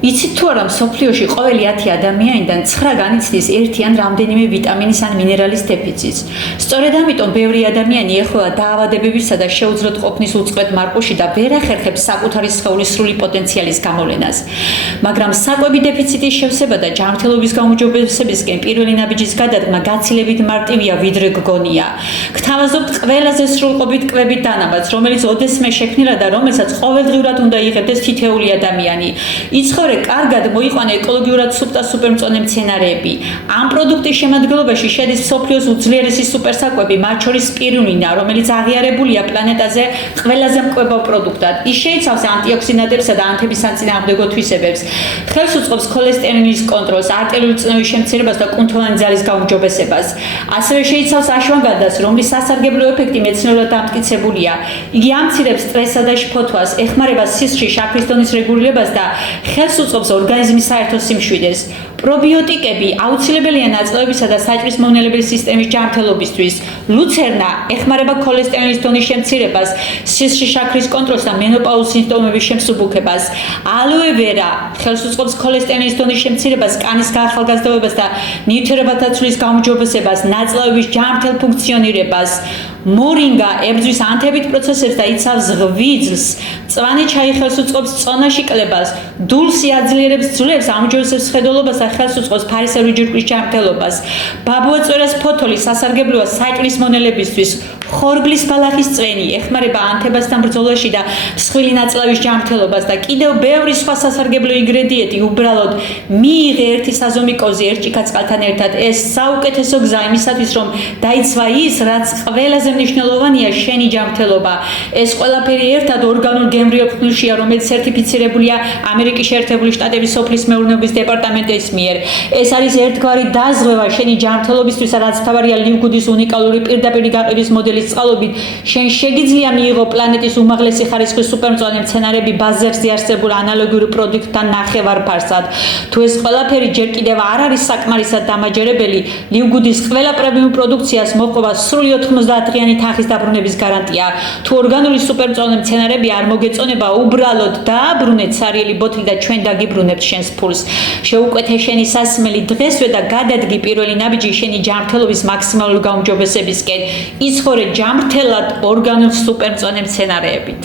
იცით თუ არა, მსოფლიოში ყოველი 10 ადამიანიდან 9 განიცდის ერთი ან რამდენიმე ვიტამინის ან მინერალის დეფიციტს. სწორედ ამიტომ ბევრი ადამიანი ეხლა დაავადებებისა და შეუძლოდ ყოფნის უწყვეტ მარყუში და ვერ ახერხებს საკუთარი სხეულის სრული პოტენციალის გამოვლენას. მაგრამ საკვები დეფიციტის შევსება და ჯანმრთელობის გაუმჯობესებისკენ პირველი ნაბიჯის გადადგმა გაცილებით მარტივია, ვიდრე გგონია. გთავაზობთ ყველაზე სრულყოფით კვებით დანამატს, რომელიც ოდესმე შექმნილა და რომელსაც ყოველდღიურად უნდა იღებდეს თითეული ადამიანი. კარგად მოიყვანა ეკოლოგიურად სუფთა და სუპერმწვანე მცენარეები. ამ პროდუქტის შემადგენლობაში შედის მსოფლიოს უძლიერესი სუპერსაკვები, მათ შორის სპირულინა, რომელიც აღიარებულია პლანეტაზე ყველაზე მკვებავ პროდუქტად. ის შეიცავს ანტიოქსიდანტებსა და ანთების საწინააღმდეგო თვისებებს, ხელს უწყობს ქოლესტერინის კონტროლს, არტერიული წნევის შემცირებას და კუნთოვანი ძალის გაუმჯობესებას. ასევე შეიცავს აშვაგანდას, რომლის სასარგებლო ეფექტი მეცნიერულად დამტკიცებულია. იგი ამცირებს სტრესსა და შფოთვას, ეხმარება სისხლში შაქრის დონის რეგულირებას და ხელს უწყობს ორგანიზმის საერთო სიმშვიდეს. პრობიოტიკები აუცილებელია ნაწლავებისა და საჭმლის მომნელებელი სისტემის ჯანმრთელობისთვის. ლუცერნა ეხმარება ქოლესტერინის დონის შემცირებას, სისხლში შაქრის კონტროლს და მენოპაუზის სიმპტომების შემსუბუქებას. ალოე ვერა ხელს უწყობს ქოლესტერინის დონის შემცირებას, კანის გაახალგაზრდობას და ნივთიერებათა ცვლის გაუმჯობესებას, ნაწლავების ჯანმრთელ ფუნქციონირებას. მორინგა ებრძვის ანთებით პროცესებს და იცავს ღვიძლს. მწვანე ჩაი ხელს უწყობს წონაში კლებას, დულსი აძლიერებს ძვლებს, აუმჯობესებს ხედველობას და ხელს უწყობს ფარისებრი ჯირკვლის ჯანმრთელობას. ბაბუაწვერას ფოთოლი სასარგებლოა საჭმლის მონელებისთვის. ხორბლის ბალახის წვენი ეხმარება ანთებასთან ბრძოლაში და მსხვილი ნაწლავის ჯანმრთელობას და კიდევ ბევრი სხვა სასარგებლო ინგრედიენტი. უბრალოდ მიიღე ერთი საზომი კოზი ერთ ჭიქა წყალთან ერთად. ეს საუკეთესო გზა იმისათვის, რომ დაიცვა ის, რაც ყველაზე მნიშვნელოვანია, შენი ჯანმრთელობა. ეს ყველაფერი ერთად ორგანულ გემრიელ ხმლშია, რომელიც სერტიფიცირებულია ამერიკის შეერთებული შტატების სოფლის მეურნეობის დეპარტამენტის მიერ. ეს არის ერთგვარი დაზღვევა შენი ჯანმრთელობისთვის, რაც თავარია ლივგუდის უნიკალური პირდაპირი გაყიდვის მოდელის წყალობით. შენ შეგიძლია მიიღო პლანეტის უმაღლესი ხარისხის სუპერმწვანე მცენარეები ბაზარზე არსებულ ანალოგიურ პროდუქტთან ნახევარფარსად. თუ ეს ყველაფერი ჯერ კიდევ არ არის საკმარისად დამაჯერებელი, ლივგუდის ყველა პრემიუმ პროდუქციას მოჰყვა სრული 90-დღიანი თანხის დაბრუნების გარანტია. თუ ორგანული სუპერმწვანე მცენარეები არ მოგეწონება, უბრალოდ დააბრუნე ცარიელი ბოთლი და ჩვენ დაგიბრუნებთ შენს ფულს. შეუკვეთე შენი სასმელი დღესვე და გადადგი პირველი ნაბიჯი შენი ჯანმრთელობის მაქსიმალური გაუმჯობესებისკენ. იცხოვრე ჯანმრთელად ორგანულ სუპერმწვანე მცენარეებით.